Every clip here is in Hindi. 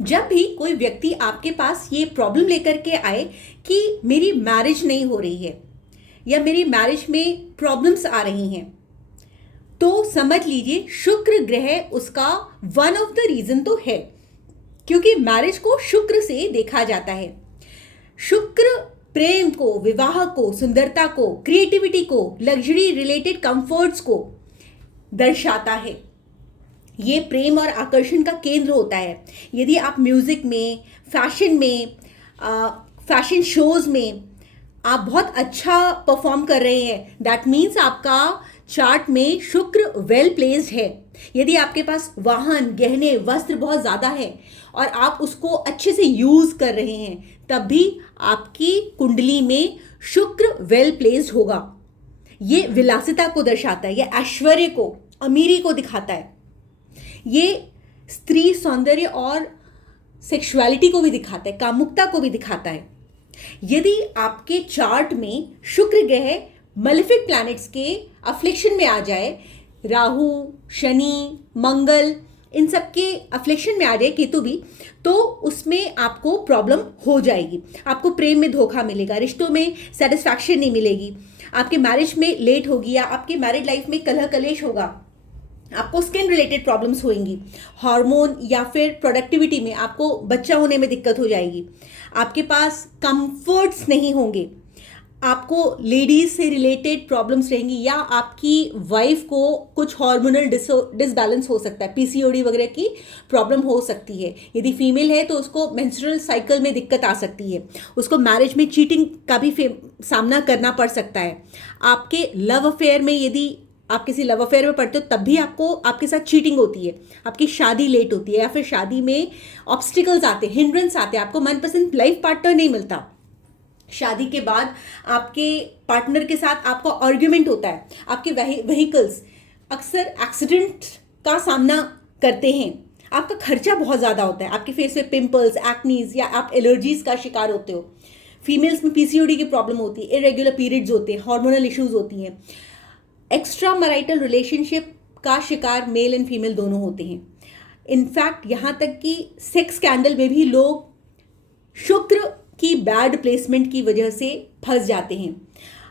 जब भी कोई व्यक्ति आपके पास ये प्रॉब्लम लेकर के आए कि मेरी मैरिज नहीं हो रही है या मेरी मैरिज में प्रॉब्लम्स आ रही हैं, तो समझ लीजिए शुक्र ग्रह उसका वन ऑफ द रीजन तो है, क्योंकि मैरिज को शुक्र से देखा जाता है। शुक्र प्रेम को, विवाह को, सुंदरता को, क्रिएटिविटी को, लग्जरी रिलेटेड कंफर्ट्स को दर्शाता है। ये प्रेम और आकर्षण का केंद्र होता है। यदि आप म्यूजिक में, फैशन में, फैशन शोज में आप बहुत अच्छा परफॉर्म कर रहे हैं, दैट मीन्स आपका चार्ट में शुक्र वेल प्लेस्ड है। यदि आपके पास वाहन, गहने, वस्त्र बहुत ज़्यादा है और आप उसको अच्छे से यूज़ कर रहे हैं, तब भी आपकी कुंडली में शुक्र वेल प्लेस्ड होगा। ये विलासिता को दर्शाता है, ये ऐश्वर्य को, अमीरी को दिखाता है। ये स्त्री सौंदर्य और सेक्सुअलिटी को भी दिखाता है, कामुकता को भी दिखाता है। यदि आपके चार्ट में शुक्र ग्रह मलेफिक प्लैनेट्स के अफ्लिक्शन में आ जाए, राहु, शनि, मंगल, इन सब के अफ्लिक्शन में आ जाए, केतु भी, तो उसमें आपको प्रॉब्लम हो जाएगी। आपको प्रेम में धोखा मिलेगा, रिश्तों में सेटिस्फैक्शन नहीं मिलेगी, आपके मैरिज में लेट होगी या आपके मैरिड लाइफ में कलह कलेश होगा, आपको स्किन रिलेटेड प्रॉब्लम्स होंगी, हार्मोन या फिर प्रोडक्टिविटी में आपको बच्चा होने में दिक्कत हो जाएगी, आपके पास कंफर्ट्स नहीं होंगे, आपको लेडीज से रिलेटेड प्रॉब्लम्स रहेंगी, या आपकी वाइफ को कुछ हार्मोनल डिसबैलेंस हो सकता है, पीसीओडी वगैरह की प्रॉब्लम हो सकती है। यदि फीमेल है तो उसको मेंस्ट्रुअल साइकिल में दिक्कत आ सकती है, उसको मैरिज में चीटिंग का भी सामना करना पड़ सकता है। आपके लव अफेयर में, यदि आप किसी लव अफेयर में पढ़ते हो, तब भी आपको आपके साथ चीटिंग होती है, आपकी शादी लेट होती है, या फिर शादी में ऑब्स्टिकल्स आते हैं, हिंड्रेंस आते हैं, आपको मनपसंद लाइफ पार्टनर नहीं मिलता। शादी के बाद आपके पार्टनर के साथ आपका आर्ग्यूमेंट होता है, आपके व्हीकल्स अक्सर एक्सीडेंट का सामना करते हैं, आपका खर्चा बहुत ज़्यादा होता है, आपके फेस पे पिंपल्स, एक्नीज, या आप एलर्जीज का शिकार होते हो। फीमेल्स में पीसीओडी की प्रॉब्लम होती है, इरेगुलर पीरियड्स होते हैं, हार्मोनल इश्यूज होती हैं। एक्स्ट्रा मैरिटल रिलेशनशिप का शिकार मेल एंड फीमेल दोनों होते हैं। इनफैक्ट यहाँ तक कि सेक्स स्कैंडल में भी लोग शुक्र की बैड प्लेसमेंट की वजह से फंस जाते हैं।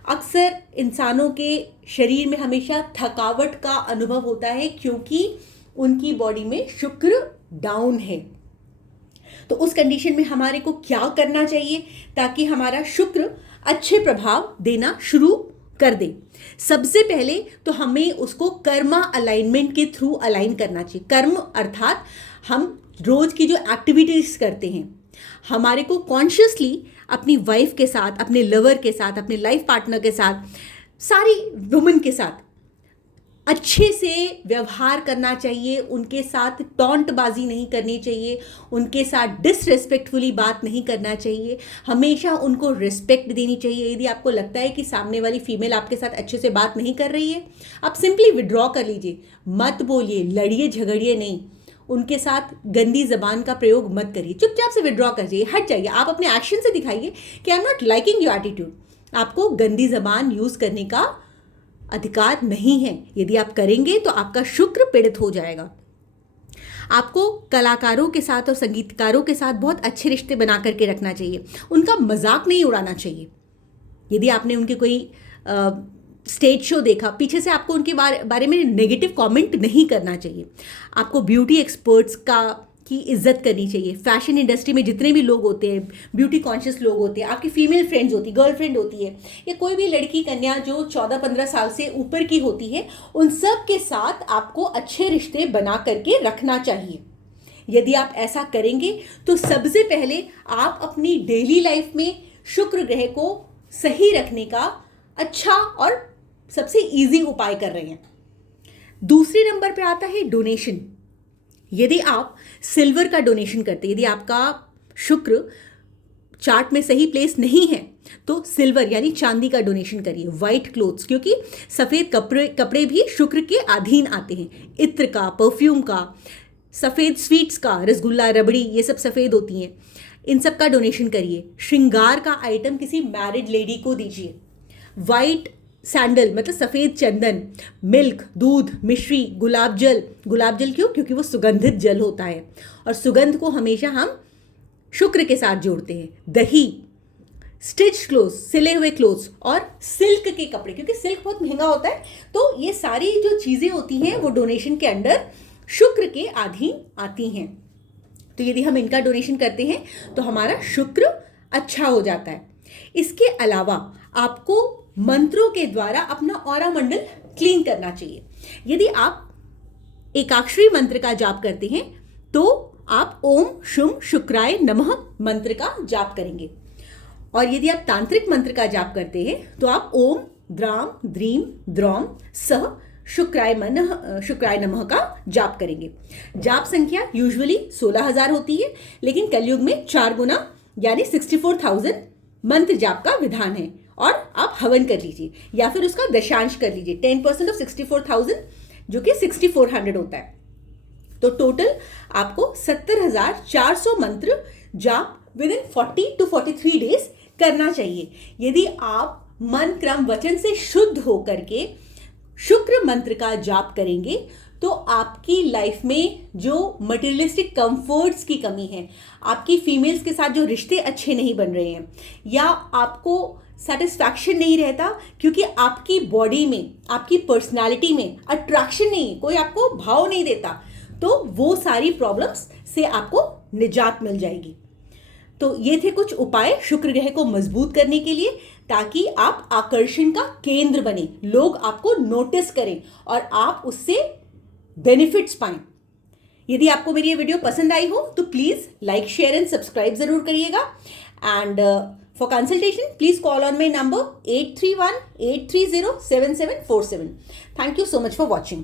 अक्सर इंसानों के शरीर में हमेशा थकावट का अनुभव होता है, क्योंकि उनकी बॉडी में शुक्र डाउन है। तो उस कंडीशन में हमारे को क्या करना चाहिए ताकि हमारा शुक्र अच्छे प्रभाव देना शुरू कर दे? सबसे पहले तो हमें उसको कर्मा अलाइनमेंट के थ्रू अलाइन करना चाहिए। कर्म अर्थात हम रोज की जो एक्टिविटीज करते हैं, हमारे को कॉन्शियसली अपनी वाइफ के साथ, अपने लवर के साथ, अपने लाइफ पार्टनर के साथ, सारी वुमेन के साथ अच्छे से व्यवहार करना चाहिए। उनके साथ टॉन्टबाजी नहीं करनी चाहिए, उनके साथ डिसरेस्पेक्टफुली बात नहीं करना चाहिए, हमेशा उनको रिस्पेक्ट देनी चाहिए। यदि आपको लगता है कि सामने वाली फीमेल आपके साथ अच्छे से बात नहीं कर रही है, आप सिंपली विड्रॉ कर लीजिए, मत बोलिए, लड़िए झगड़िए नहीं, उनके साथ गंदी जबान का प्रयोग मत करिए, चुपचाप से विड्रॉ कर जाइए, हट जाइए। आप अपने एक्शन से दिखाइए कि I am not liking your attitude. आपको गंदी जबान यूज करने का अधिकार नहीं है। यदि आप करेंगे तो आपका शुक्र पीड़ित हो जाएगा। आपको कलाकारों के साथ और संगीतकारों के साथ बहुत अच्छे रिश्ते बना करके रखना चाहिए, उनका मजाक नहीं उड़ाना चाहिए। यदि आपने उनके कोई स्टेज शो देखा, पीछे से आपको उनके बारे में नेगेटिव कमेंट नहीं करना चाहिए। आपको ब्यूटी एक्सपर्ट्स की इज्जत करनी चाहिए। फैशन इंडस्ट्री में जितने भी लोग होते हैं, ब्यूटी कॉन्शियस लोग होते हैं, आपकी फीमेल फ्रेंड्स होती, गर्लफ्रेंड होती है, या कोई भी लड़की कन्या जो 14-15 साल से ऊपर की होती है, उन सब के साथ आपको अच्छे रिश्ते बना करके रखना चाहिए। यदि आप ऐसा करेंगे तो सबसे पहले आप अपनी डेली लाइफ में शुक्र ग्रह को सही रखने का अच्छा और सबसे इजी उपाय कर रहे हैं। दूसरे नंबर पे आता है डोनेशन। यदि आप सिल्वर का डोनेशन करते, यदि आपका शुक्र चार्ट में सही प्लेस नहीं है, तो सिल्वर यानी चांदी का डोनेशन करिए। वाइट क्लोथ्स, क्योंकि सफ़ेद कपड़े भी शुक्र के अधीन आते हैं। इत्र का, परफ्यूम का, सफ़ेद स्वीट्स का, रसगुल्ला, रबड़ी, ये सब सफ़ेद होती हैं, इन सब का डोनेशन करिए। श्रृंगार का आइटम किसी मैरिड लेडी को दीजिए। वाइट सैंडल मतलब सफ़ेद चंदन, मिल्क, दूध, मिश्री, गुलाब जल। गुलाब जल क्यों? क्योंकि वो सुगंधित जल होता है और सुगंध को हमेशा हम शुक्र के साथ जोड़ते हैं। दही, स्टिच क्लोथ, सिले हुए क्लोथ्स और सिल्क के कपड़े, क्योंकि सिल्क बहुत महंगा होता है। तो ये सारी जो चीज़ें होती हैं वो डोनेशन के अंडर शुक्र के अधीन आती हैं। तो यदि हम इनका डोनेशन करते हैं तो हमारा शुक्र अच्छा हो जाता है। इसके अलावा आपको मंत्रों के द्वारा अपना ऑरा मंडल क्लीन करना चाहिए। यदि आप एकाक्षरी मंत्र का जाप करते हैं तो आप ओम शुम शुक्राय नमः मंत्र का जाप करेंगे, और यदि आप तांत्रिक मंत्र का जाप करते हैं तो आप ओम द्राम द्रीम द्रौम सह शुक्राय नमः का जाप करेंगे। जाप संख्या यूजुअली 16,000 होती है, लेकिन कलयुग में 4 गुना यानी 64,000 मंत्र जाप का विधान है। और आप हवन कर लीजिए या फिर उसका दशांश कर लीजिए, 10% ऑफ 64,000 जो कि 6400 होता है। तो टोटल आपको 70,400 मंत्र जाप विद इन 40 to 43 डेज करना चाहिए। यदि आप मन क्रम वचन से शुद्ध होकर के शुक्र मंत्र का जाप करेंगे तो आपकी लाइफ में जो मटेरियलिस्टिक कंफर्ट्स की कमी है, आपकी फीमेल्स के साथ जो रिश्ते अच्छे नहीं बन रहे हैं, या आपको सेटिस्फैक्शन नहीं रहता क्योंकि आपकी बॉडी में, आपकी पर्सनालिटी में अट्रैक्शन नहीं है, कोई आपको भाव नहीं देता, तो वो सारी प्रॉब्लम्स से आपको निजात मिल जाएगी। तो ये थे कुछ उपाय शुक्र ग्रह को मजबूत करने के लिए, ताकि आप आकर्षण का केंद्र बने, लोग आपको नोटिस करें और आप उससे बेनिफिट्स पाएं। यदि आपको मेरी ये वीडियो पसंद आई हो तो please like share and subscribe ज़रूर करिएगा। And for consultation please call on my number 831-830-7747। Thank you so much for watching.